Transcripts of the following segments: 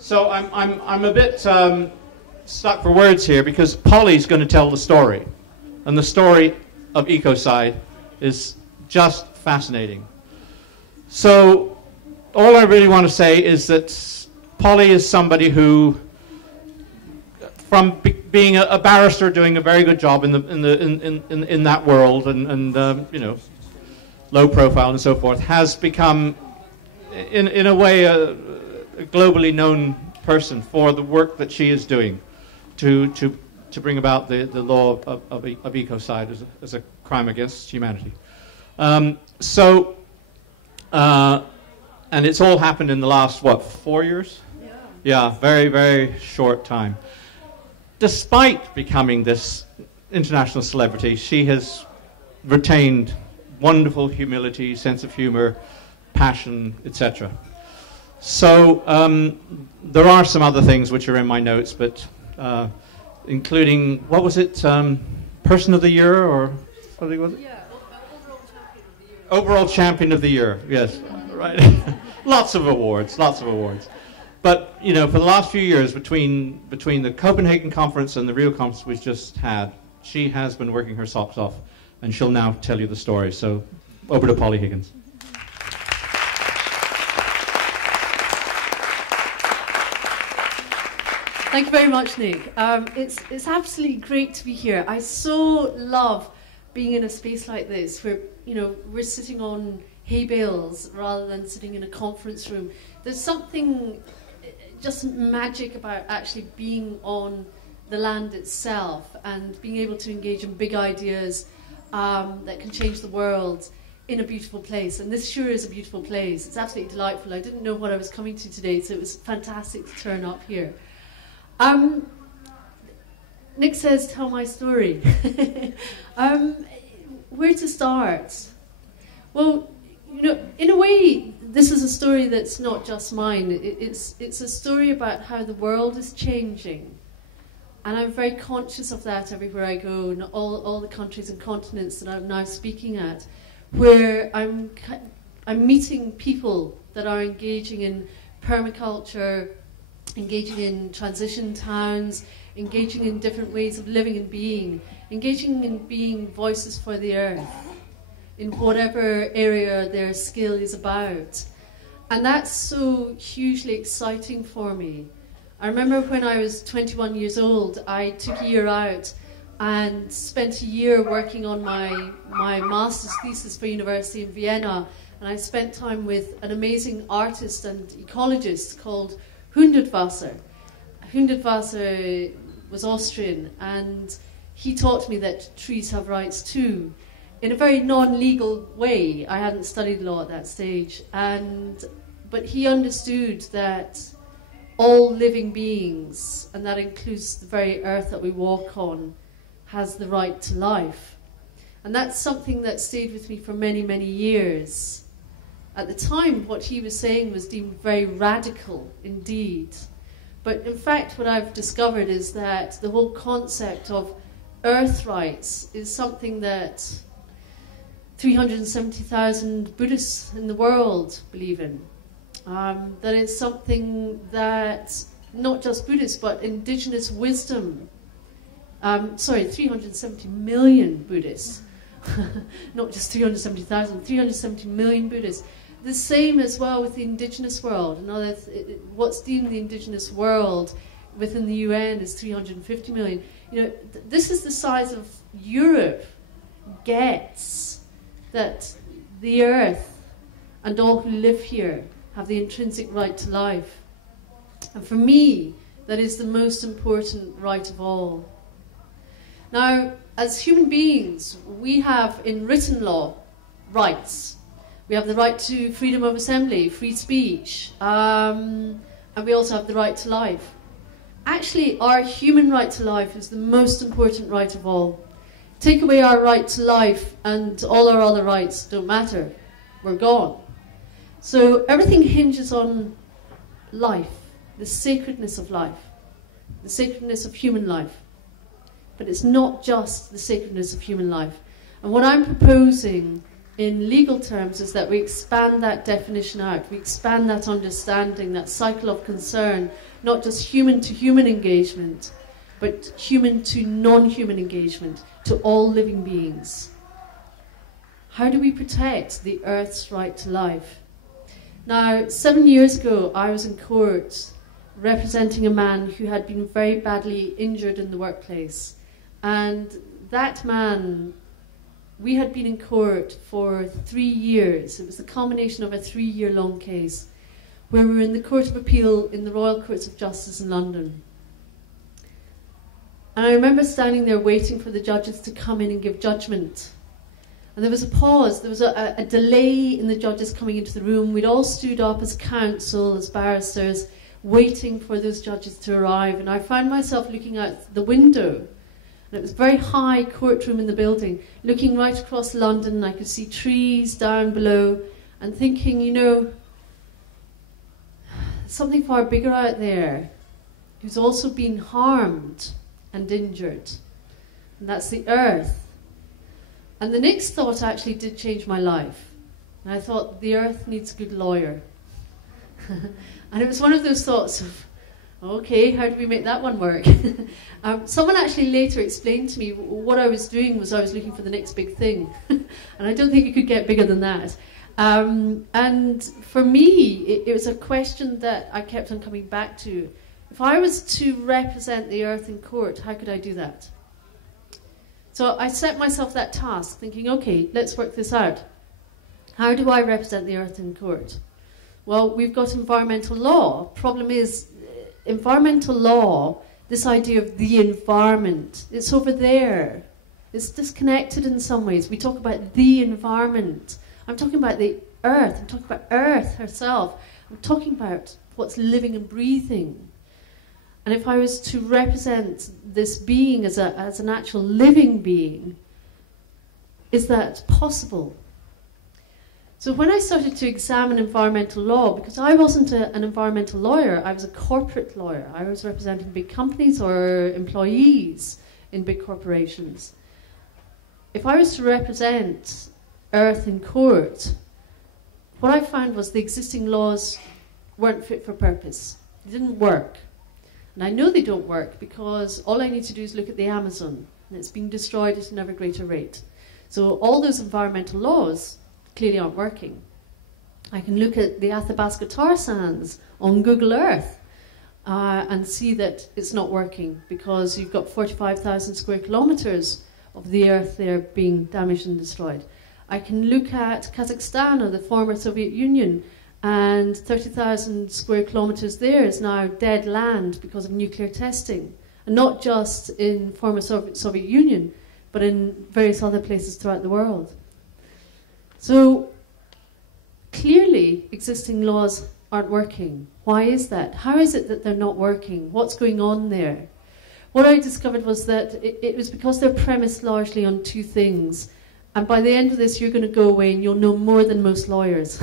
So I'm a bit stuck for words here because Polly's going to tell the story, and the story of Ecocide is just fascinating. So all I really want to say is that Polly is somebody who, from being a barrister doing a very good job in that world and you know, low profile and so forth, has become in a way a globally known person for the work that she is doing to bring about the law of ecocide as a crime against humanity. And it's all happened in the last, what, 4 years? Yeah, very, very short time. Despite becoming this international celebrity, she has retained wonderful humility, sense of humor, passion, etc. So there are some other things which are in my notes, but including, what was it, Person of the Year, or what was it? Yeah, Overall Champion of the Year. Overall Champion of the Year, yes, right. Lots of awards, lots of awards. But, you know, for the last few years, between the Copenhagen conference and the Rio conference we just had, she has been working her socks off, and she'll now tell you the story. So, over to Polly Higgins. Thank you very much, Nick. It's absolutely great to be here. I so love being in a space like this where, you know, we're sitting on hay bales rather than sitting in a conference room. There's something just magic about actually being on the land itself and being able to engage in big ideas that can change the world in a beautiful place. And this sure is a beautiful place. It's absolutely delightful. I didn't know what I was coming to today, so it was fantastic to turn up here. Nick says, tell my story. Where to start? Well, you know, in a way, this is a story that's not just mine. It's a story about how the world is changing. And I'm very conscious of that everywhere I go, in all the countries and continents that I'm now speaking at, where I'm meeting people that are engaging in permaculture, engaging in transition towns, engaging in different ways of living and being, engaging in being voices for the earth in whatever area their skill is about. And that's so hugely exciting for me. I remember when I was 21 years old, I took a year out and spent a year working on my master's thesis for university in Vienna. And I spent time with an amazing artist and ecologist called Hundertwasser. Hundertwasser was Austrian, and he taught me that trees have rights too, in a very non-legal way. I hadn't studied law at that stage, but he understood that all living beings, and that includes the very earth that we walk on, has the right to life. And that's something that stayed with me for many, many years. At the time, what he was saying was deemed very radical indeed. But in fact, what I've discovered is that the whole concept of earth rights is something that 370,000 Buddhists in the world believe in. That is something that not just Buddhists, but indigenous wisdom, 370 million Buddhists, not just 370,000, 370 million Buddhists. The same as well with the indigenous world. What's deemed the indigenous world within the UN is 350 million. You know, this is the size of Europe gets, that the earth and all who live here have the intrinsic right to life. And for me, that is the most important right of all. Now, as human beings, we have in written law rights. We have the right to freedom of assembly, free speech, and we also have the right to life. Actually, our human right to life is the most important right of all. Take away our right to life and all our other rights don't matter. We're gone. So everything hinges on life, the sacredness of life, the sacredness of human life. But it's not just the sacredness of human life. And what I'm proposing in legal terms is that we expand that definition out. We expand that understanding, that cycle of concern, not just human to human engagement, but human to non-human engagement, to all living beings. How do we protect the Earth's right to life? Now, 7 years ago, I was in court representing a man who had been very badly injured in the workplace. And that man, we had been in court for 3 years. It was the culmination of a 3-year-long case, where we were in the Court of Appeal in the Royal Courts of Justice in London. And I remember standing there waiting for the judges to come in and give judgment. And there was a pause, there was a delay in the judges coming into the room. We'd all stood up as counsel, as barristers, waiting for those judges to arrive. And I found myself looking out the window. And it was a very high courtroom in the building, looking right across London. I could see trees down below and thinking, you know, something far bigger out there who's also been harmed and injured. And that's the Earth. And the next thought actually did change my life. And I thought, the Earth needs a good lawyer. And it was one of those thoughts of, okay, how do we make that one work? Someone actually later explained to me what I was doing was I was looking for the next big thing. And I don't think it could get bigger than that. And for me, it was a question that I kept on coming back to. If I was to represent the Earth in court, how could I do that? So I set myself that task, thinking, okay, let's work this out. How do I represent the Earth in court? Well, we've got environmental law. Problem is, environmental law, this idea of the environment, it's over there. It's disconnected in some ways. We talk about the environment. I'm talking about the Earth. I'm talking about Earth herself. I'm talking about what's living and breathing. And if I was to represent this being as an actual living being, is that possible? So when I started to examine environmental law, because I wasn't an environmental lawyer, I was a corporate lawyer. I was representing big companies or employees in big corporations. If I was to represent Earth in court, what I found was the existing laws weren't fit for purpose. They didn't work. And I know they don't work because all I need to do is look at the Amazon, and it's being destroyed at an ever greater rate. So all those environmental laws clearly aren't working. I can look at the Athabasca tar sands on Google Earth and see that it's not working because you've got 45,000 square kilometers of the Earth there being damaged and destroyed. I can look at Kazakhstan, or the former Soviet Union, and 30,000 square kilometers there is now dead land because of nuclear testing. And not just in former Soviet Union, but in various other places throughout the world. So clearly existing laws aren't working. Why is that? How is it that they're not working? What's going on there? What I discovered was that it was because they're premised largely on two things. And by the end of this, you're going to go away and you'll know more than most lawyers.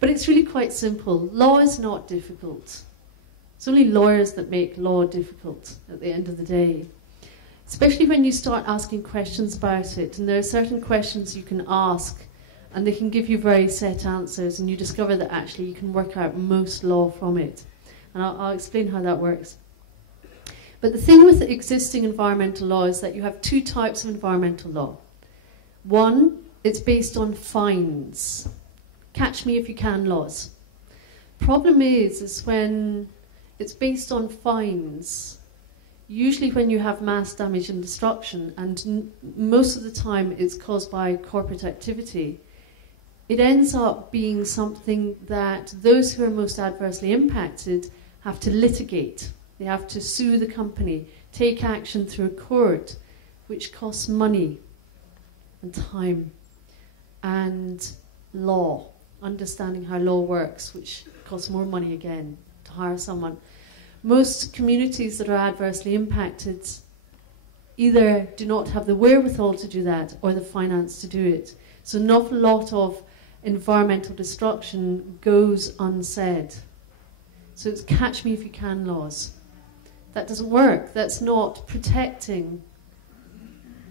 But it's really quite simple. Law is not difficult. It's only lawyers that make law difficult at the end of the day. Especially when you start asking questions about it. And there are certain questions you can ask, and they can give you very set answers, and you discover that actually you can work out most law from it. And I'll explain how that works. But the thing with the existing environmental law is that you have two types of environmental law. One, it's based on fines. Catch me if you can laws. Problem is when it's based on fines, usually when you have mass damage and destruction, and most of the time it's caused by corporate activity, it ends up being something that those who are most adversely impacted have to litigate. They have to sue the company, take action through a court, which costs money and time and law, understanding how law works, which costs more money again to hire someone. Most communities that are adversely impacted either do not have the wherewithal to do that or the finance to do it. So an awful lot of environmental destruction goes unsaid. So it's catch me if you can laws. That doesn't work. That's not protecting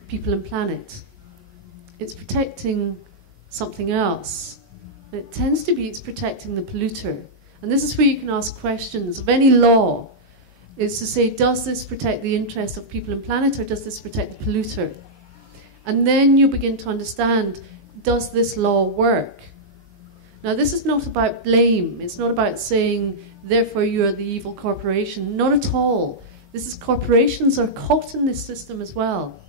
people and planet. It's protecting something else. It tends to be it's protecting the polluter. And this is where you can ask questions of any law, is to say, does this protect the interest of people and planet, or does this protect the polluter? And then you begin to understand, does this law work? Now, this is not about blame. It's not about saying, therefore you are the evil corporation. Not at all. This is corporations are caught in this system as well.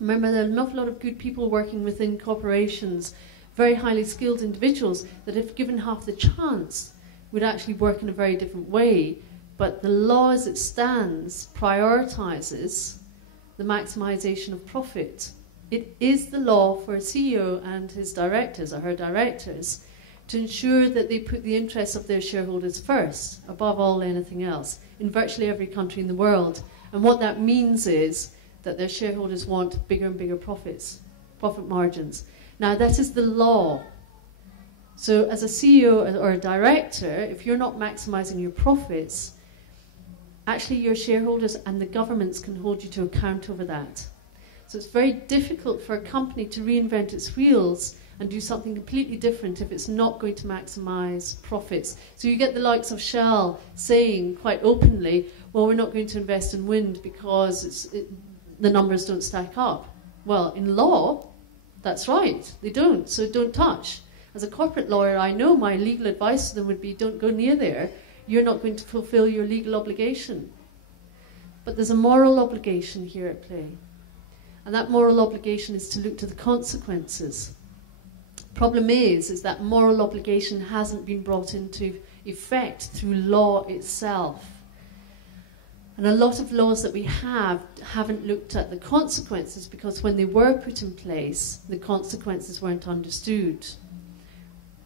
Remember, there are an awful lot of good people working within corporations, very highly skilled individuals that, if given half the chance, would actually work in a very different way. But the law as it stands prioritizes the maximization of profit. It is the law for a CEO and his directors, or her directors, to ensure that they put the interests of their shareholders first, above all anything else, in virtually every country in the world. And what that means is that their shareholders want bigger and bigger profits, profit margins. Now, that is the law. So as a CEO or a director, if you're not maximizing your profits, actually your shareholders and the governments can hold you to account over that. So it's very difficult for a company to reinvent its wheels and do something completely different if it's not going to maximize profits. So you get the likes of Shell saying quite openly, well, we're not going to invest in wind because the numbers don't stack up. Well, in law, that's right. They don't, so don't touch. As a corporate lawyer, I know my legal advice to them would be, don't go near there. You're not going to fulfill your legal obligation. But there's a moral obligation here at play. And that moral obligation is to look to the consequences. Problem is that moral obligation hasn't been brought into effect through law itself. And a lot of laws that we haven't looked at the consequences, because when they were put in place, the consequences weren't understood.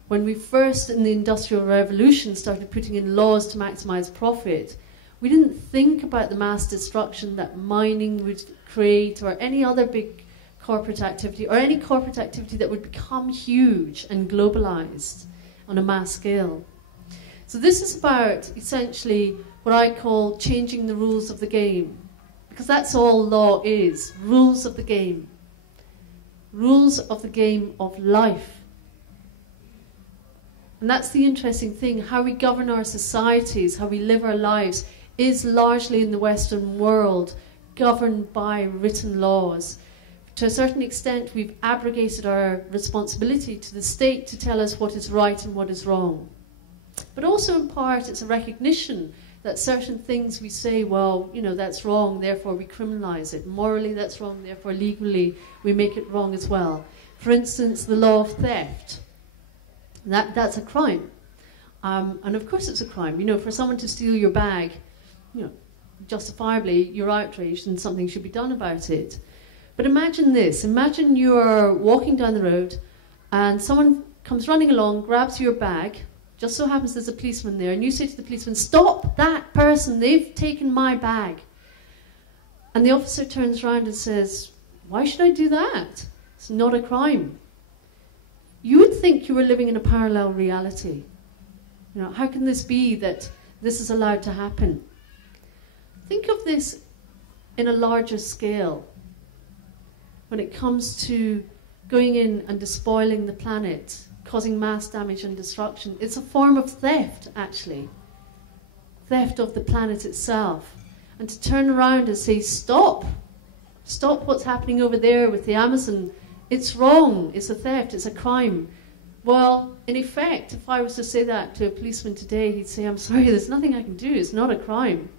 When we first, in the Industrial Revolution, started putting in laws to maximize profit, we didn't think about the mass destruction that mining would create, or any other big corporate activity, or any corporate activity that would become huge and globalized on a mass scale. So this is about, essentially, what I call changing the rules of the game. Because that's all law is, rules of the game. Rules of the game of life. And that's the interesting thing. How we govern our societies, how we live our lives, is largely in the Western world governed by written laws. To a certain extent, we've abrogated our responsibility to the state to tell us what is right and what is wrong. But also, in part, it's a recognition that certain things we say, well, you know, that's wrong, therefore we criminalize it. Morally, that's wrong, therefore legally we make it wrong as well. For instance, the law of theft. That's a crime. And of course it's a crime. You know, for someone to steal your bag, you know, justifiably, you're outraged and something should be done about it. But imagine this. Imagine you're walking down the road and someone comes running along, grabs your bag, just so happens there's a policeman there, and you say to the policeman, stop that person, they've taken my bag. And the officer turns around and says, why should I do that? It's not a crime. You would think you were living in a parallel reality. You know, how can this be that this is allowed to happen? Think of this in a larger scale. When it comes to going in and despoiling the planet, causing mass damage and destruction, it's a form of theft, actually. Theft of the planet itself. And to turn around and say, stop. Stop what's happening over there with the Amazon. It's wrong. It's a theft. It's a crime. Well, in effect, if I was to say that to a policeman today, he'd say, I'm sorry, there's nothing I can do. It's not a crime.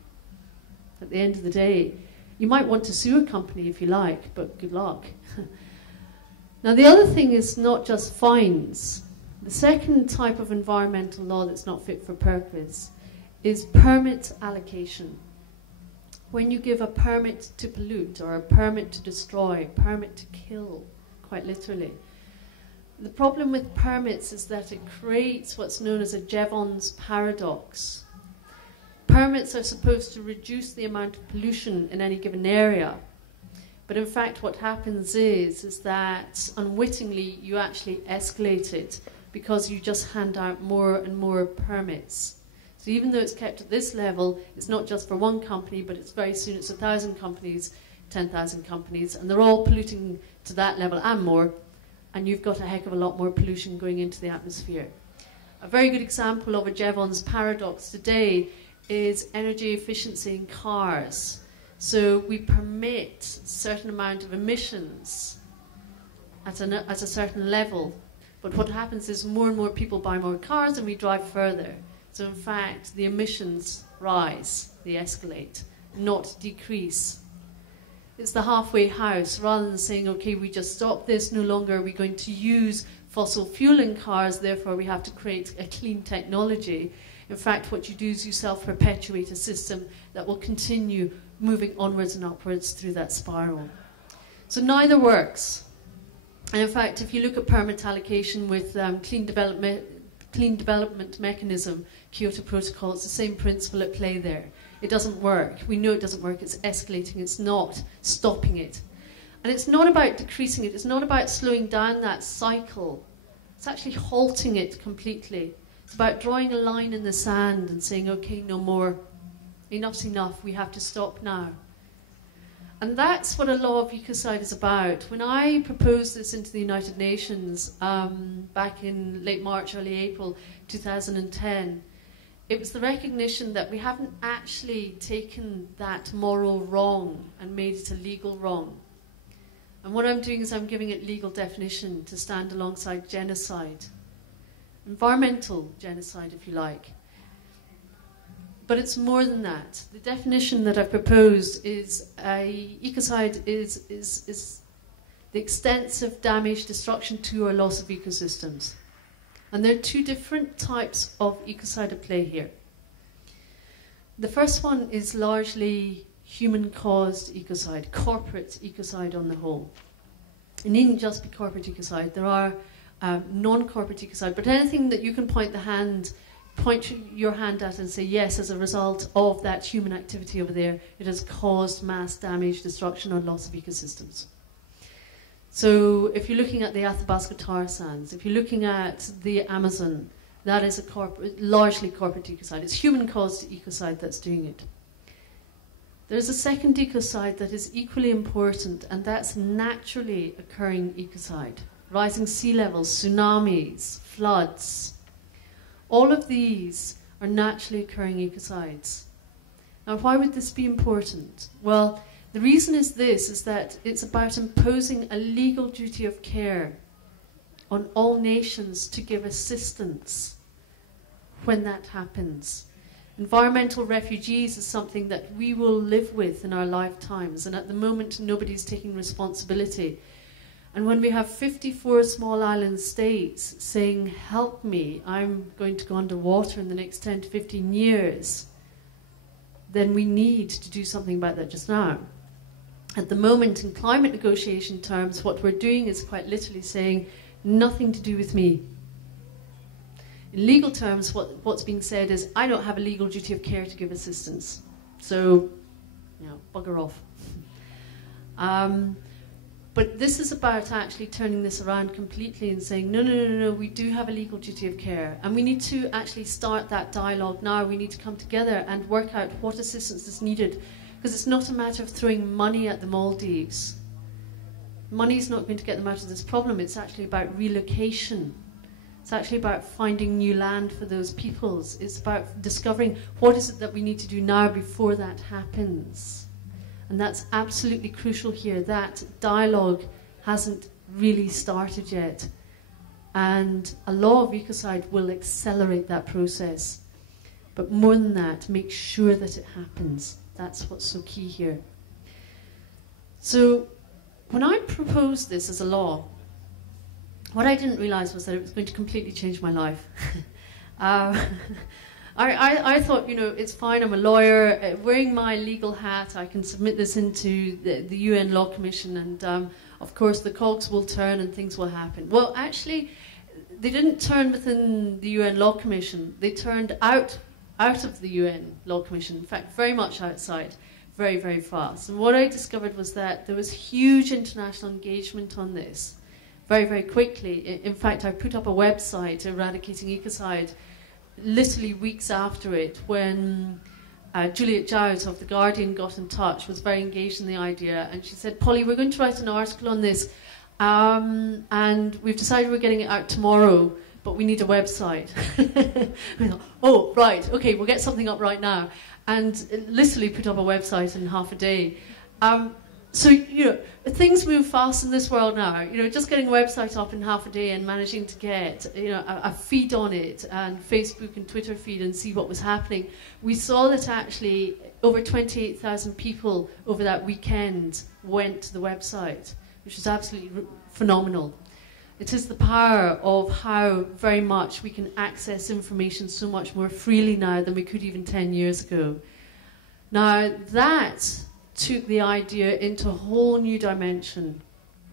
At the end of the day, you might want to sue a company if you like, but good luck. Now, the other thing is not just fines. The second type of environmental law that's not fit for purpose is permit allocation. When you give a permit to pollute, or a permit to destroy, a permit to kill, quite literally. The problem with permits is that it creates what's known as a Jevons paradox. Permits are supposed to reduce the amount of pollution in any given area. But in fact, what happens is that unwittingly you actually escalate it because you just hand out more and more permits. So even though it's kept at this level, it's not just for one company, but it's very soon it's 1,000 companies, 10,000 companies, and they're all polluting to that level and more. and you've got a heck of a lot more pollution going into the atmosphere. A very good example of a Jevons paradox today is energy efficiency in cars. So we permit a certain amount of emissions at a certain level, but what happens is more and more people buy more cars and we drive further. So in fact, the emissions rise, they escalate, not decrease. It's the halfway house. Rather than saying, okay, we just stop this, no longer are we going to use fossil fuel in cars, therefore we have to create a clean technology. In fact, what you do is you self-perpetuate a system that will continue moving onwards and upwards through that spiral. So neither works. And in fact, if you look at permit allocation with clean development mechanism, Kyoto Protocol, it's the same principle at play there. It doesn't work. We know it doesn't work. It's escalating. It's not stopping it. And it's not about decreasing it. It's not about slowing down that cycle. It's actually halting it completely. It's about drawing a line in the sand and saying, okay, no more. Enough's enough. We have to stop now. And that's what a law of ecocide is about. When I proposed this into the United Nations back in late March, early April 2010, it was the recognition that we haven't actually taken that moral wrong and made it a legal wrong. And what I'm doing is I'm giving it legal definition to stand alongside genocide. Environmental genocide, if you like. But it's more than that. The definition that I've proposed is ecocide is the extensive damage, destruction to or loss of ecosystems. And there are two different types of ecocide at play here. The first one is largely human-caused ecocide, corporate ecocide on the whole. It needn't just be corporate ecocide. There are non-corporate ecocide, but anything that you can point your hand at and say, yes, as a result of that human activity over there, it has caused mass damage, destruction, or loss of ecosystems. So if you're looking at the Athabasca tar sands, if you're looking at the Amazon, that is largely corporate ecocide. It's human-caused ecocide that's doing it. There's a second ecocide that is equally important, and that's naturally occurring ecocide. Rising sea levels, tsunamis, floods. All of these are naturally occurring ecocides. Now, why would this be important? Well, the reason is that it's about imposing a legal duty of care on all nations to give assistance when that happens. Environmental refugees is something that we will live with in our lifetimes, and at the moment nobody's taking responsibility. And when we have 54 small island states saying, help me, I'm going to go underwater in the next 10 to 15 years, then we need to do something about that just now. At the moment, in climate negotiation terms, what we're doing is quite literally saying, nothing to do with me. In legal terms, what's being said is, I don't have a legal duty of care to give assistance. So, bugger off. But this is about actually turning this around completely and saying, no, we do have a legal duty of care. And we need to actually start that dialogue now. We need to come together and work out what assistance is needed. Because it's not a matter of throwing money at the Maldives. Money is not going to get them out of this problem. It's actually about relocation. It's actually about finding new land for those peoples. It's about discovering what is it that we need to do now before that happens. And that's absolutely crucial here. That dialogue hasn't really started yet. And a law of ecocide will accelerate that process. But more than that, make sure that it happens. That's what's so key here. So when I proposed this as a law, what I didn't realize was that it was going to completely change my life. I thought, it's fine, I'm a lawyer, wearing my legal hat, I can submit this into the UN Law Commission, and of course the cogs will turn and things will happen. Well, actually, they didn't turn within the UN Law Commission, they turned out of the UN Law Commission, in fact, very much outside, very, very fast. And what I discovered was that there was huge international engagement on this, very, very quickly. In fact, I put up a website, Eradicating Ecocide, literally weeks after it, when Juliet Jowett of The Guardian got in touch, was very engaged in the idea, and she said, Polly, we're going to write an article on this. And we've decided we're getting it out tomorrow, but we need a website. We thought, oh, right, okay, we'll get something up right now. And literally put up a website in half a day. So, you know, things move fast in this world now. You know, just getting a website up in half a day and managing to get, you know, a feed on it and Facebook and Twitter feed and see what was happening. We saw that actually over 28,000 people over that weekend went to the website, which was absolutely phenomenal. It is the power of how very much we can access information so much more freely now than we could even 10 years ago. Now, that took the idea into a whole new dimension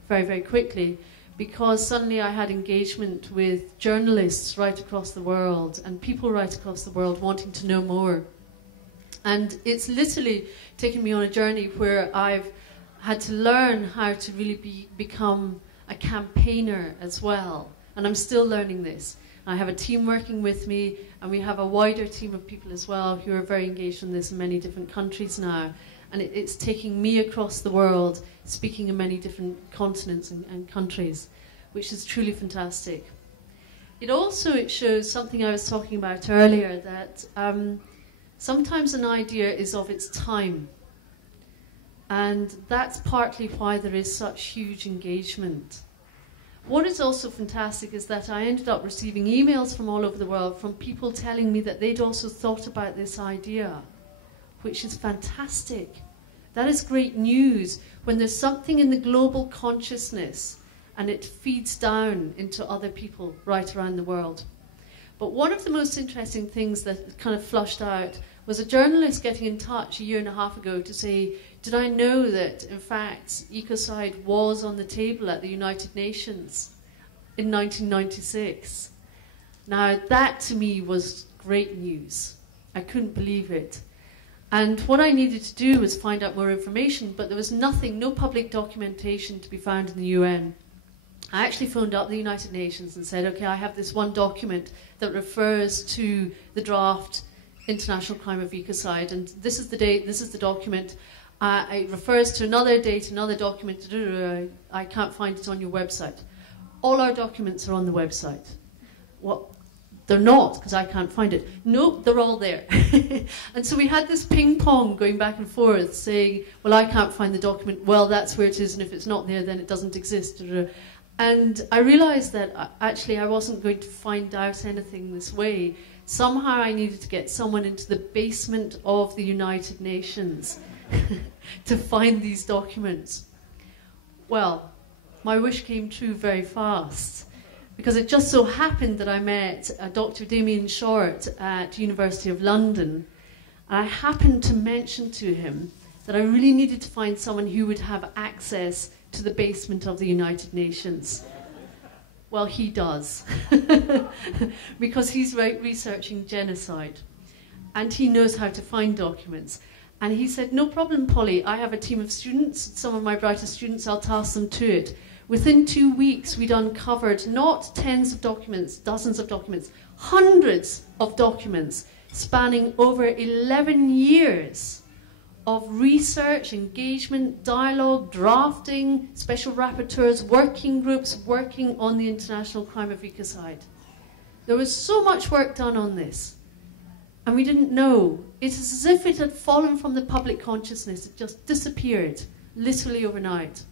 very, very quickly, because suddenly I had engagement with journalists right across the world and people right across the world wanting to know more. And it's literally taken me on a journey where I've had to learn how to really become a campaigner as well. And I'm still learning this. I have a team working with me, and we have a wider team of people as well who are very engaged in this in many different countries now. And it's taking me across the world, speaking in many different continents and countries, which is truly fantastic. It shows something I was talking about earlier, that sometimes an idea is of its time. And that's partly why there is such huge engagement. What is also fantastic is that I ended up receiving emails from all over the world from people telling me that they'd also thought about this idea, which is fantastic. That is great news when there's something in the global consciousness and it feeds down into other people right around the world. But one of the most interesting things that kind of flushed out was a journalist getting in touch a year and a half ago to say, did I know that, in fact, Ecocide was on the table at the United Nations in 1996? Now, that to me was great news. I couldn't believe it. And what I needed to do was find out more information, but there was nothing, no public documentation to be found in the UN. I actually phoned up the United Nations and said, okay, I have this one document that refers to the draft International Crime of Ecocide, and this is the date, this is the document. It refers to another date, another document. I can't find it on your website. All our documents are on the website. Well, they're not, because I can't find it. Nope, they're all there. And so we had this ping pong going back and forth, saying, well, I can't find the document. Well, that's where it is, and if it's not there, then it doesn't exist. And I realized that actually I wasn't going to find out anything this way. Somehow I needed to get someone into the basement of the United Nations to find these documents. Well, my wish came true very fast, because it just so happened that I met Dr. Damien Short at University of London. I happened to mention to him that I really needed to find someone who would have access to the basement of the United Nations. Well, he does, because he's researching genocide, and he knows how to find documents. And he said, no problem, Polly, I have a team of students, some of my brightest students, I'll task them to it. Within 2 weeks, we'd uncovered not tens of documents, dozens of documents, hundreds of documents spanning over 11 years of research, engagement, dialogue, drafting, special rapporteurs, working groups working on the international crime of ecocide. There was so much work done on this, and we didn't know. It's as if it had fallen from the public consciousness. It just disappeared, literally overnight.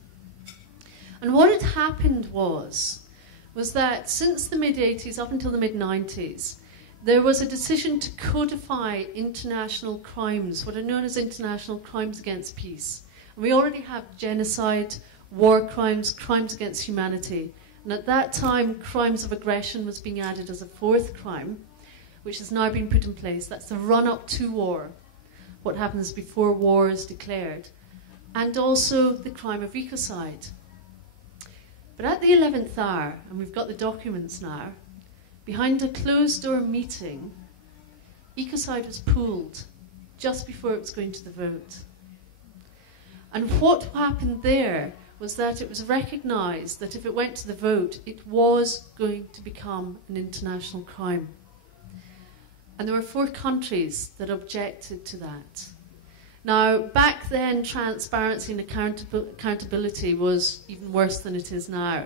And what had happened was that since the mid-80s up until the mid-90s, there was a decision to codify international crimes, what are known as international crimes against peace. And we already have genocide, war crimes, crimes against humanity. And at that time, crimes of aggression was being added as a fourth crime, which has now been put in place. That's the run-up to war, what happens before war is declared, and also the crime of ecocide. But at the 11th hour, and we've got the documents now, behind a closed-door meeting, ecocide was pulled just before it was going to the vote. And what happened there was that it was recognised that if it went to the vote, it was going to become an international crime. And there were 4 countries that objected to that. Now, back then, transparency and accountability was even worse than it is now.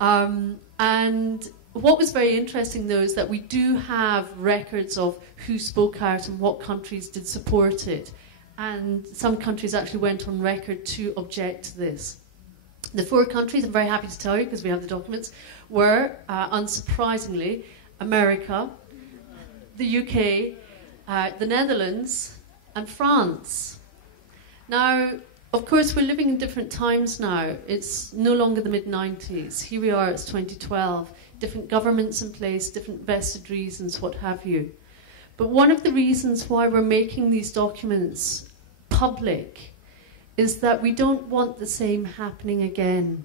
And what was very interesting, though, is that we do have records of who spoke out and what countries did support it. And some countries actually went on record to object to this. The 4 countries, I'm very happy to tell you because we have the documents, were, unsurprisingly, America, the UK, the Netherlands, and France. Now, of course, we're living in different times now. It's no longer the mid-90s. Here we are, it's 2012. Different governments in place, different vested reasons, what have you. But one of the reasons why we're making these documents public is that we don't want the same happening again.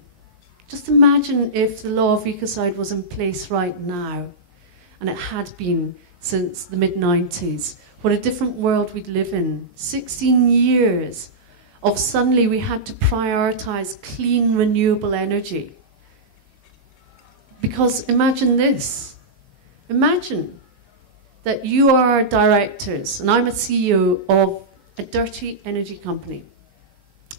Just imagine if the law of ecocide was in place right now, and it had been since the mid-90s. What a different world we'd live in. 16 years of suddenly we had to prioritise clean, renewable energy. Because imagine this. Imagine that you are directors, and I'm a CEO of a dirty energy company.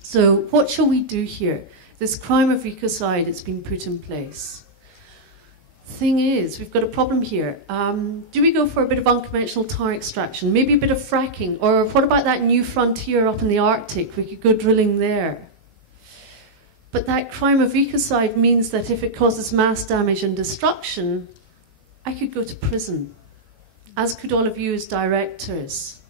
So what shall we do here? This crime of ecocide has been put in place. Thing is, we've got a problem here. Do we go for a bit of unconventional tar extraction, maybe a bit of fracking, or what about that new frontier up in the Arctic? We could go drilling there. But that crime of ecocide means that if it causes mass damage and destruction, I could go to prison, as could all of you as directors.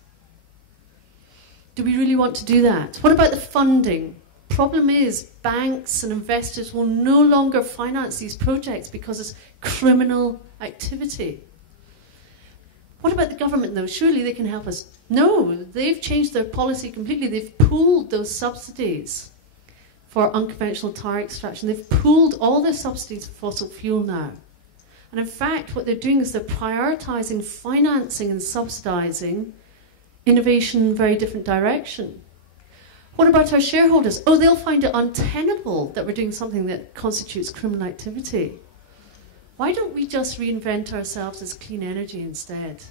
Do we really want to do that? What about the funding? Problem is, banks and investors will no longer finance these projects because it's criminal activity. What about the government, though? Surely they can help us. No, they've changed their policy completely. They've pooled those subsidies for unconventional tar extraction. They've pooled all their subsidies for fossil fuel now. And in fact, what they're doing is they're prioritising financing and subsidising innovation in a very different direction. What about our shareholders? Oh, they'll find it untenable that we're doing something that constitutes criminal activity. Why don't we just reinvent ourselves as clean energy instead?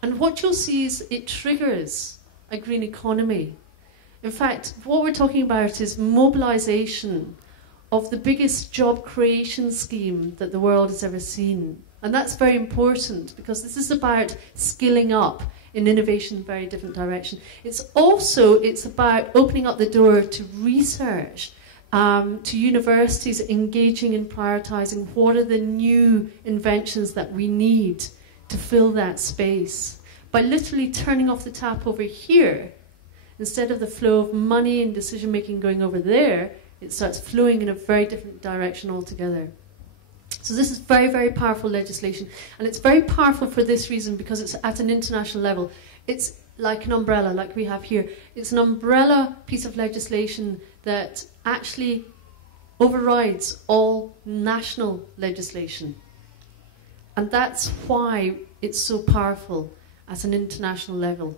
And what you'll see is it triggers a green economy. In fact, what we're talking about is mobilisation of the biggest job creation scheme that the world has ever seen. And that's very important because this is about skilling up in innovation in a very different direction. It's about opening up the door to research, to universities engaging in prioritising what are the new inventions that we need to fill that space. By literally turning off the tap over here, instead of the flow of money and decision making going over there, it starts flowing in a very different direction altogether. So this is very, very powerful legislation. And it's very powerful for this reason, because it's at an international level. It's like an umbrella, like we have here. It's an umbrella piece of legislation that actually overrides all national legislation. And that's why it's so powerful at an international level,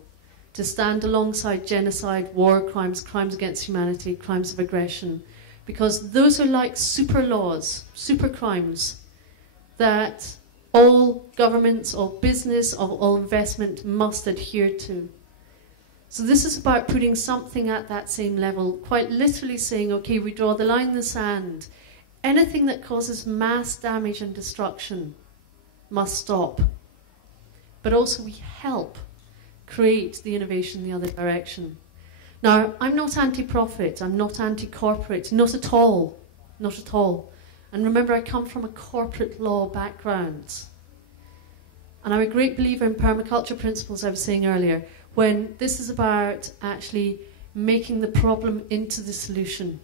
to stand alongside genocide, war crimes, crimes against humanity, crimes of aggression. Because those are like super laws, super crimes that all governments, all business, all investment must adhere to. So this is about putting something at that same level, quite literally saying, okay, we draw the line in the sand. Anything that causes mass damage and destruction must stop. But also we help create the innovation in the other direction. Now, I'm not anti-profit, I'm not anti-corporate, not at all, not at all. And remember, I come from a corporate law background. And I'm a great believer in permaculture principles, I was saying earlier, when this is about actually making the problem into the solution.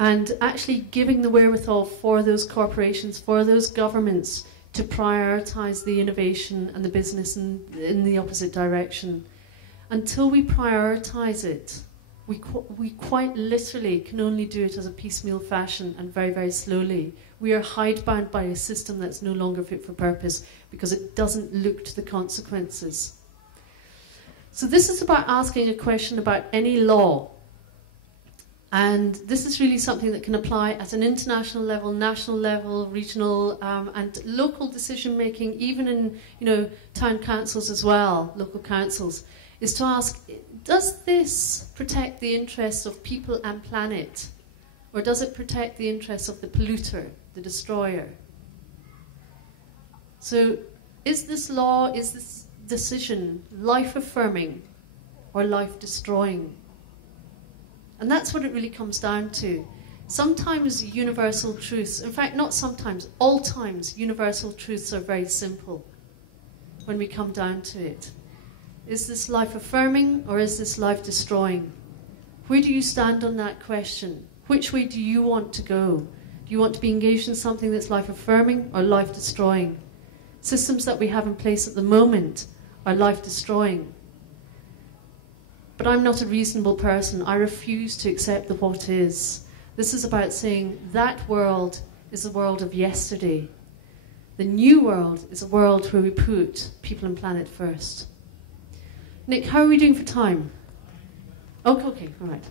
And actually giving the wherewithal for those corporations, for those governments, to prioritise the innovation and the business in the opposite direction. Until we prioritise it, we quite literally can only do it as a piecemeal fashion and very, very slowly. We are hidebound by a system that's no longer fit for purpose because it doesn't look to the consequences. So this is about asking a question about any law. And this is really something that can apply at an international level, national level, regional, and local decision making, even in, you know, town councils as well, local councils, is to ask, does this protect the interests of people and planet? Or does it protect the interests of the polluter, the destroyer? So is this law, is this decision life-affirming or life-destroying? And that's what it really comes down to. Sometimes universal truths, in fact, not sometimes, all times, universal truths are very simple when we come down to it. Is this life-affirming or is this life-destroying? Where do you stand on that question? Which way do you want to go? Do you want to be engaged in something that's life-affirming or life-destroying? Systems that we have in place at the moment are life-destroying. But I'm not a reasonable person. I refuse to accept the what is. This is about saying that world is the world of yesterday. The new world is a world where we put people and planet first. Nick, how are we doing for time? Oh, okay, all right.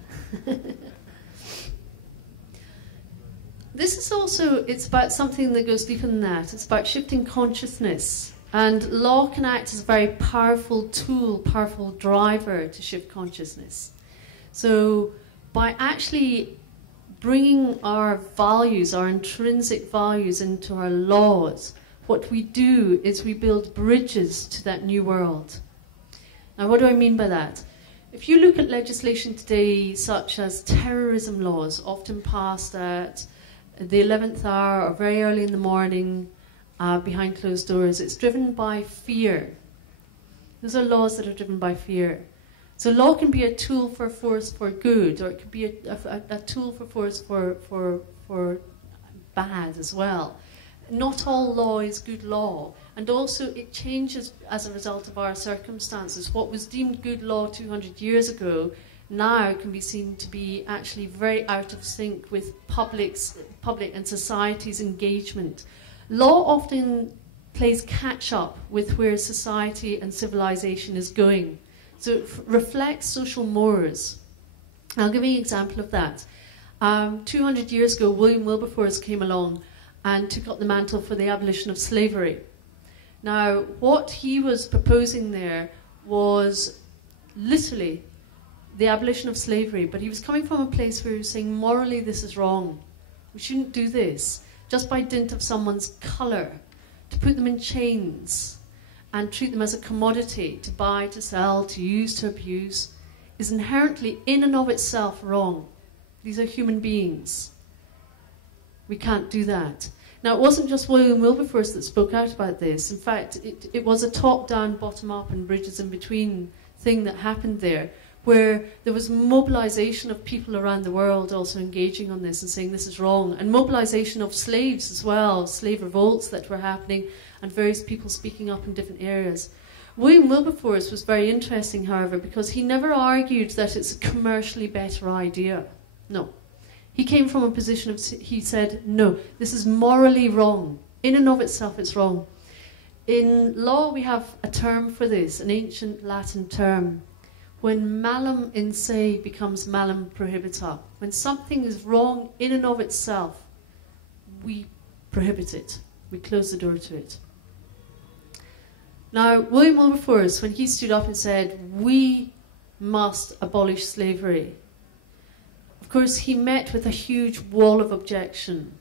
This is also, it's about something that goes deeper than that. It's about shifting consciousness. And law can act as a very powerful tool, powerful driver to shift consciousness. So by actually bringing our values, our intrinsic values into our laws, what we do is we build bridges to that new world. Now, what do I mean by that? If you look at legislation today, such as terrorism laws, often passed at the 11th hour or very early in the morning, behind closed doors, it's driven by fear. Those are laws that are driven by fear. So law can be a tool for force for good, or it could be a tool for force for bad as well. Not all law is good law, and also it changes as a result of our circumstances. What was deemed good law 200 years ago now can be seen to be actually very out of sync with public and society's engagement. Law often plays catch-up with where society and civilization is going. So it reflects social mores. I'll give you an example of that. 200 years ago, William Wilberforce came along and took up the mantle for the abolition of slavery. Now, what he was proposing there was literally the abolition of slavery, but he was coming from a place where he was saying, morally, this is wrong. We shouldn't do this. Just by dint of someone's colour, to put them in chains and treat them as a commodity to buy, to sell, to use, to abuse, is inherently in and of itself wrong. These are human beings. We can't do that. Now, it wasn't just William Wilberforce that spoke out about this. In fact, it was a top-down, bottom-up and bridges in between thing that happened there, where there was mobilization of people around the world also engaging on this and saying this is wrong, and mobilization of slaves as well, slave revolts that were happening, and various people speaking up in different areas. William Wilberforce was very interesting, however, because he never argued that it's a commercially better idea. No. He came from a position of, he said, no, this is morally wrong. In and of itself, it's wrong. In law, we have a term for this, an ancient Latin term. When malum in se becomes malum prohibita, when something is wrong in and of itself, we prohibit it. We close the door to it. Now, William Wilberforce, when he stood up and said, we must abolish slavery, of course, he met with a huge wall of objection,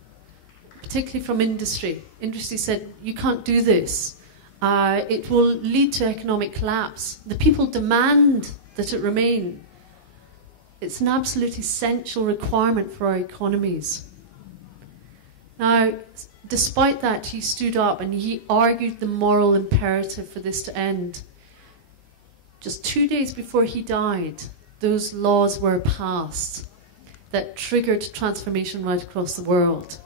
particularly from industry. Industry said, you can't do this. It will lead to economic collapse. The people demand that it remain. It's an absolute essential requirement for our economies. Now, despite that, he stood up and he argued the moral imperative for this to end. Just 2 days before he died, those laws were passed that triggered transformation right across the world.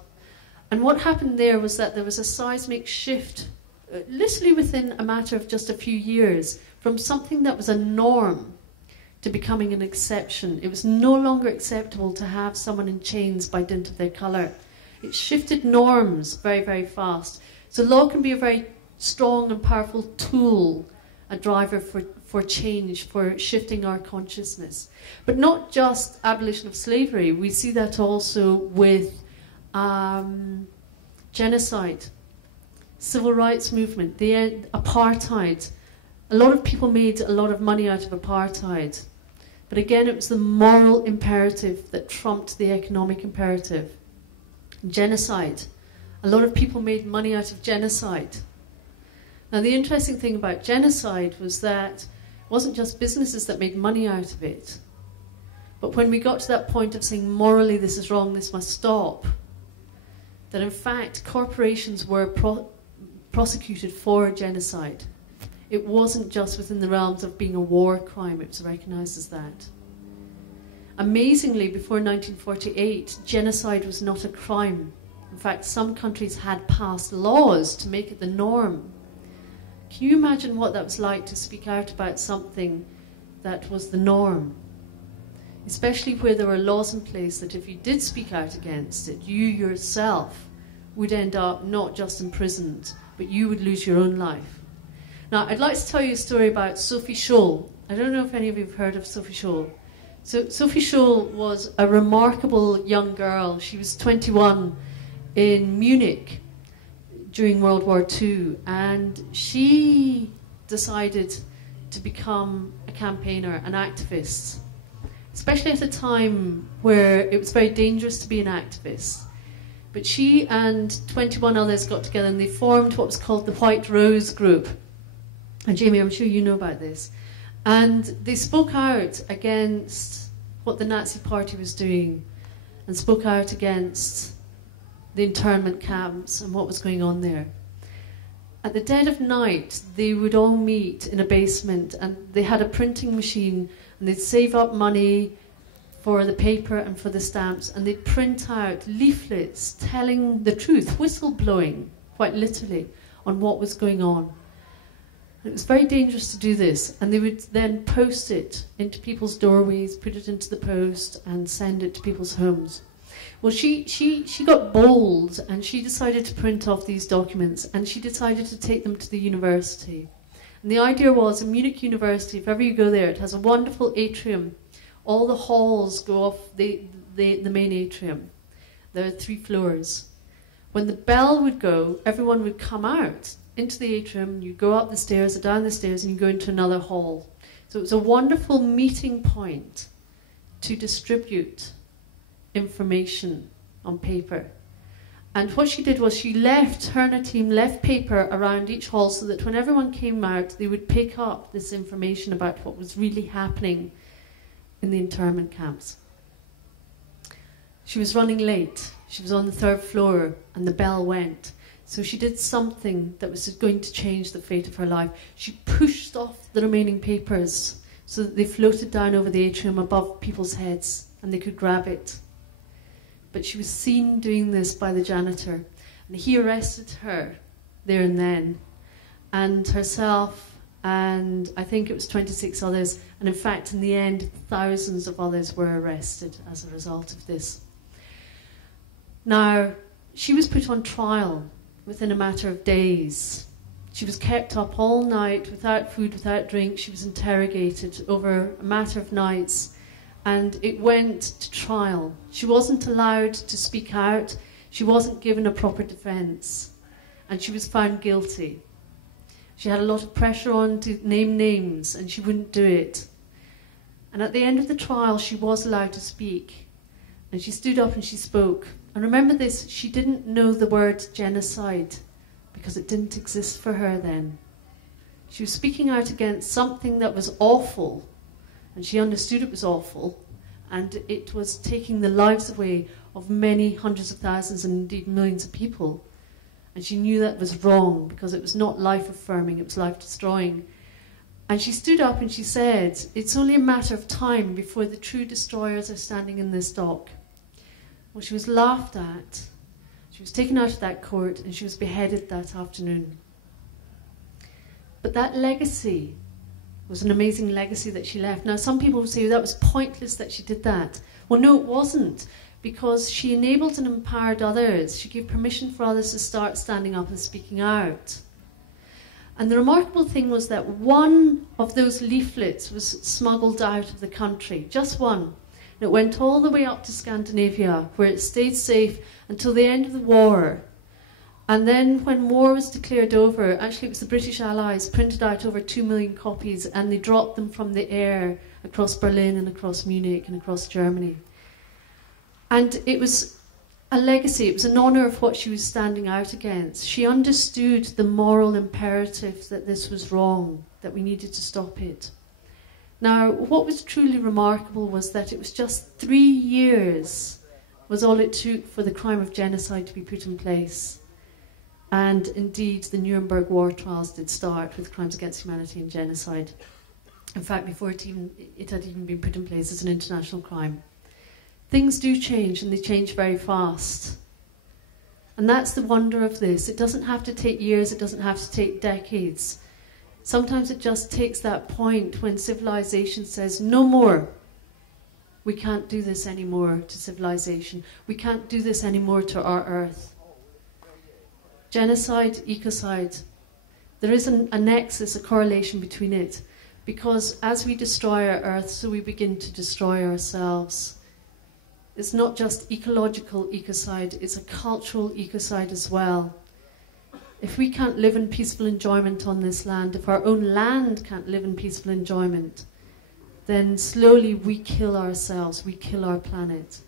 And what happened there was that there was a seismic shift, literally within a matter of just a few years, from something that was a norm to becoming an exception. It was no longer acceptable to have someone in chains by dint of their colour. It shifted norms very, very fast. So law can be a very strong and powerful tool, a driver for for change, for shifting our consciousness. But not just abolition of slavery. We see that also with genocide, civil rights movement, the end, apartheid. A lot of people made a lot of money out of apartheid. But again, it was the moral imperative that trumped the economic imperative. Genocide. A lot of people made money out of genocide. Now, the interesting thing about genocide was that it wasn't just businesses that made money out of it. But when we got to that point of saying, morally, this is wrong, this must stop, that in fact, corporations were prosecuted for genocide. It wasn't just within the realms of being a war crime, it was recognised as that. Amazingly, before 1948, genocide was not a crime. In fact, some countries had passed laws to make it the norm. Can you imagine what that was like to speak out about something that was the norm? Especially where there were laws in place that if you did speak out against it, you yourself would end up not just imprisoned, but you would lose your own life. Now, I'd like to tell you a story about Sophie Scholl. I don't know if any of you have heard of Sophie Scholl. So Sophie Scholl was a remarkable young girl. She was 21 in Munich during World War II, and she decided to become a campaigner, an activist, especially at a time where it was very dangerous to be an activist. But she and 21 others got together and they formed what was called the White Rose Group. And Jamie, I'm sure you know about this. And they spoke out against what the Nazi Party was doing and spoke out against the internment camps and what was going on there. At the dead of night, they would all meet in a basement and they had a printing machine and they'd save up money for the paper and for the stamps and they'd print out leaflets telling the truth, whistleblowing, quite literally, on what was going on. It was very dangerous to do this, and they would then post it into people's doorways, put it into the post, and send it to people's homes. Well, she got bold, and she decided to print off these documents, and she decided to take them to the university. And the idea was, in Munich University, if ever you go there, it has a wonderful atrium. All the halls go off the main atrium. There are 3 floors. When the bell would go, everyone would come out into the atrium, you go up the stairs or down the stairs and you go into another hall. So it was a wonderful meeting point to distribute information on paper. And what she did was her and her team left paper around each hall so that when everyone came out, they would pick up this information about what was really happening in the internment camps. She was running late. She was on the 3rd floor and the bell went. So she did something that was going to change the fate of her life. She pushed off the remaining papers so that they floated down over the atrium above people's heads and they could grab it. But she was seen doing this by the janitor, and he arrested her there and then, and herself, and I think it was 26 others, and in fact in the end thousands of others were arrested as a result of this. Now, she was put on trial within a matter of days. She was kept up all night without food, without drink. She was interrogated over a matter of nights, and it went to trial. She wasn't allowed to speak out. She wasn't given a proper defence, and she was found guilty. She had a lot of pressure on to name names, and she wouldn't do it. And at the end of the trial, she was allowed to speak, and she stood up and she spoke. And remember this, she didn't know the word genocide because it didn't exist for her then. She was speaking out against something that was awful, and she understood it was awful, and it was taking the lives away of many hundreds of thousands and indeed millions of people. And she knew that was wrong because it was not life-affirming, it was life-destroying. And she stood up and she said, it's only a matter of time before the true destroyers are standing in this dock. Well, she was laughed at, she was taken out of that court, and she was beheaded that afternoon. But that legacy was an amazing legacy that she left. Now, some people would say that was pointless that she did that. Well, no, it wasn't, because she enabled and empowered others. She gave permission for others to start standing up and speaking out. And the remarkable thing was that one of those leaflets was smuggled out of the country, just one. And it went all the way up to Scandinavia, where it stayed safe until the end of the war. And then when war was declared over, actually it was the British Allies printed out over 2 million copies, and they dropped them from the air across Berlin and across Munich and across Germany. And it was a legacy, it was an honour of what she was standing out against. She understood the moral imperative that this was wrong, that we needed to stop it. Now, what was truly remarkable was that it was just 3 years was all it took for the crime of genocide to be put in place. And indeed, the Nuremberg war trials did start with crimes against humanity and genocide. In fact, before it had even been put in place as an international crime. Things do change, and they change very fast. And that's the wonder of this. It doesn't have to take years, it doesn't have to take decades. Sometimes it just takes that point when civilization says, no more. We can't do this anymore to civilization. We can't do this anymore to our earth. Genocide, ecocide. There is a nexus, a correlation between it. Because as we destroy our earth, so we begin to destroy ourselves. It's not just ecological ecocide, it's a cultural ecocide as well. If we can't live in peaceful enjoyment on this land, if our own land can't live in peaceful enjoyment, then slowly we kill ourselves, we kill our planet.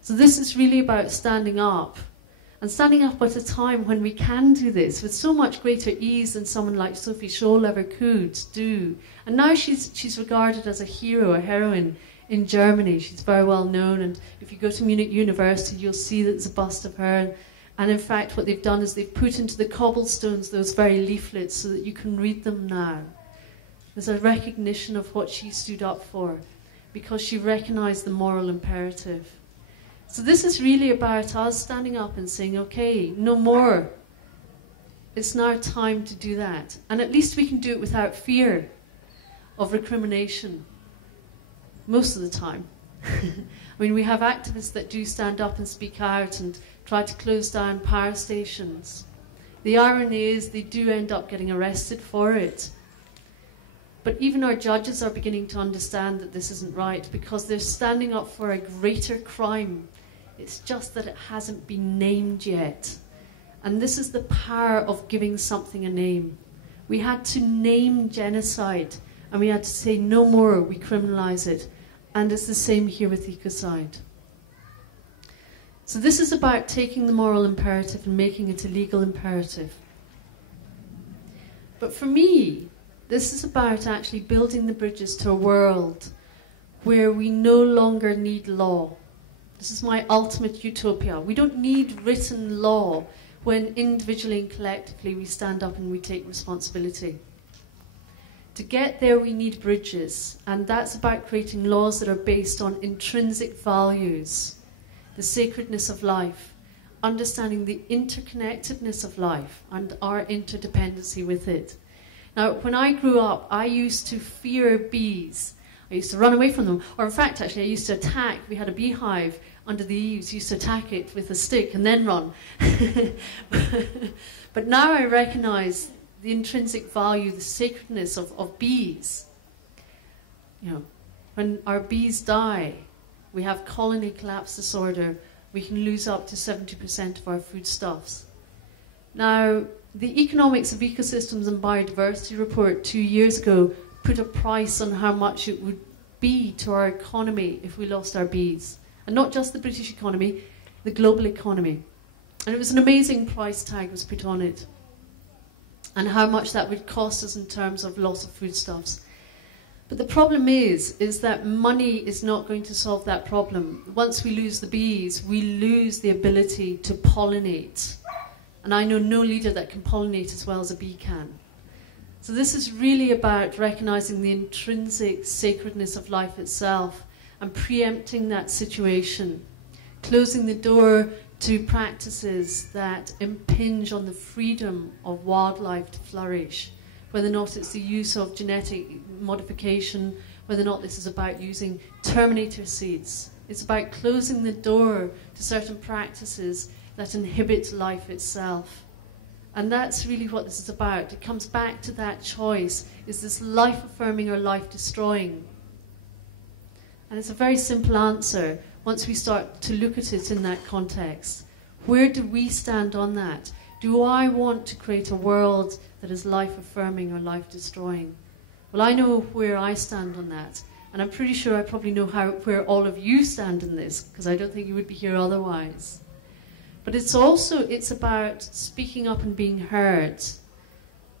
So this is really about standing up, and standing up at a time when we can do this with so much greater ease than someone like Sophie Scholl ever could do. And now she's regarded as a hero, a heroine in Germany. She's very well known, and if you go to Munich University, you'll see that there's a bust of her. And in fact, what they've done is they've put into the cobblestones those very leaflets so that you can read them now. There's a recognition of what she stood up for, because she recognized the moral imperative. So this is really about us standing up and saying, okay, no more. It's now time to do that. And at least we can do it without fear of recrimination. Most of the time. I mean, we have activists that do stand up and speak out and try to close down power stations. The irony is they do end up getting arrested for it. But even our judges are beginning to understand that this isn't right, because they're standing up for a greater crime. It's just that it hasn't been named yet. And this is the power of giving something a name. We had to name genocide, and we had to say no more, we criminalise it. And it's the same here with ecocide. So this is about taking the moral imperative and making it a legal imperative. But for me, this is about actually building the bridges to a world where we no longer need law. This is my ultimate utopia. We don't need written law when individually and collectively we stand up and we take responsibility. To get there, we need bridges, and that's about creating laws that are based on intrinsic values, the sacredness of life, understanding the interconnectedness of life and our interdependency with it. Now, when I grew up, I used to fear bees. I used to run away from them. Or in fact, actually, I used to attack. We had a beehive under the eaves. I used to attack it with a stick and then run. But now I recognize the intrinsic value, the sacredness of bees. You know, when our bees die, we have colony collapse disorder. We can lose up to 70% of our foodstuffs. Now, the Economics of Ecosystems and Biodiversity report 2 years ago put a price on how much it would be to our economy if we lost our bees. And not just the British economy, the global economy. And it was an amazing price tag was put on it. And how much that would cost us in terms of loss of foodstuffs. But the problem is that money is not going to solve that problem. Once we lose the bees, we lose the ability to pollinate. And I know no leader that can pollinate as well as a bee can. So this is really about recognizing the intrinsic sacredness of life itself and preempting that situation, closing the door to practices that impinge on the freedom of wildlife to flourish, whether or not it's the use of genetic modification, whether or not this is about using terminator seeds. It's about closing the door to certain practices that inhibit life itself. And that's really what this is about. It comes back to that choice. Is this life-affirming or life-destroying? And it's a very simple answer once we start to look at it in that context. Where do we stand on that? Do I want to create a world that is life-affirming or life-destroying? Well, I know where I stand on that. And I'm pretty sure I probably know where all of you stand in this, because I don't think you would be here otherwise. But it's about speaking up and being heard,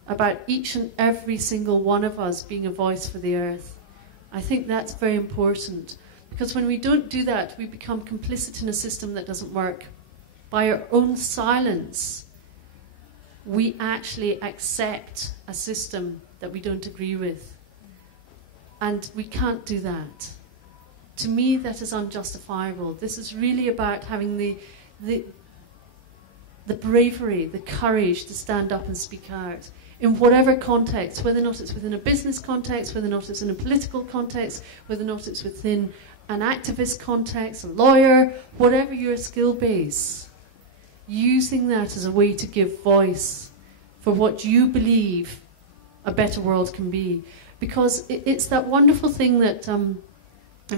about each and every single one of us being a voice for the earth. I think that's very important, because when we don't do that, we become complicit in a system that doesn't work. By our own silence, we actually accept a system that we don't agree with. And we can't do that. To me, that is unjustifiable. This is really about having the bravery, the courage to stand up and speak out in whatever context, whether or not it's within a business context, whether or not it's in a political context, whether or not it's within an activist context, a lawyer, whatever your skill base. Using that as a way to give voice for what you believe a better world can be. Because it's that wonderful thing that, in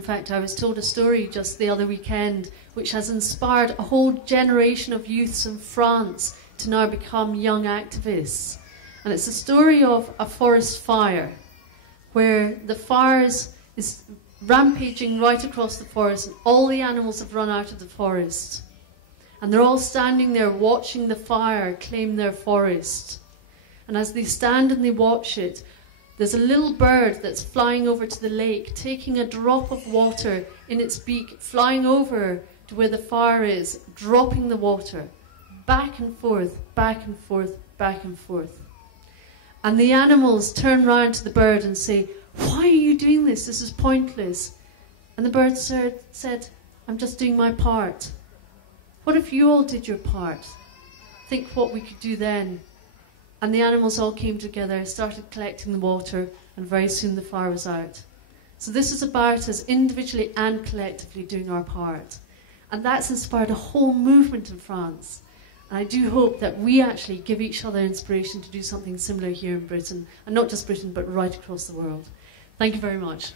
fact, I was told a story just the other weekend which has inspired a whole generation of youths in France to now become young activists. And it's a story of a forest fire where the fire is rampaging right across the forest and all the animals have run out of the forest. And they're all standing there watching the fire claim their forest. And as they stand and they watch it, there's a little bird that's flying over to the lake, taking a drop of water in its beak, flying over to where the fire is, dropping the water, back and forth, back and forth, back and forth. And the animals turn round to the bird and say, "Why are you doing this? This is pointless." And the bird said, "I'm just doing my part. What if you all did your part? Think what we could do then." And the animals all came together, started collecting the water, and very soon the fire was out. So this is about us individually and collectively doing our part. And that's inspired a whole movement in France. And I do hope that we actually give each other inspiration to do something similar here in Britain, and not just Britain, but right across the world. Thank you very much.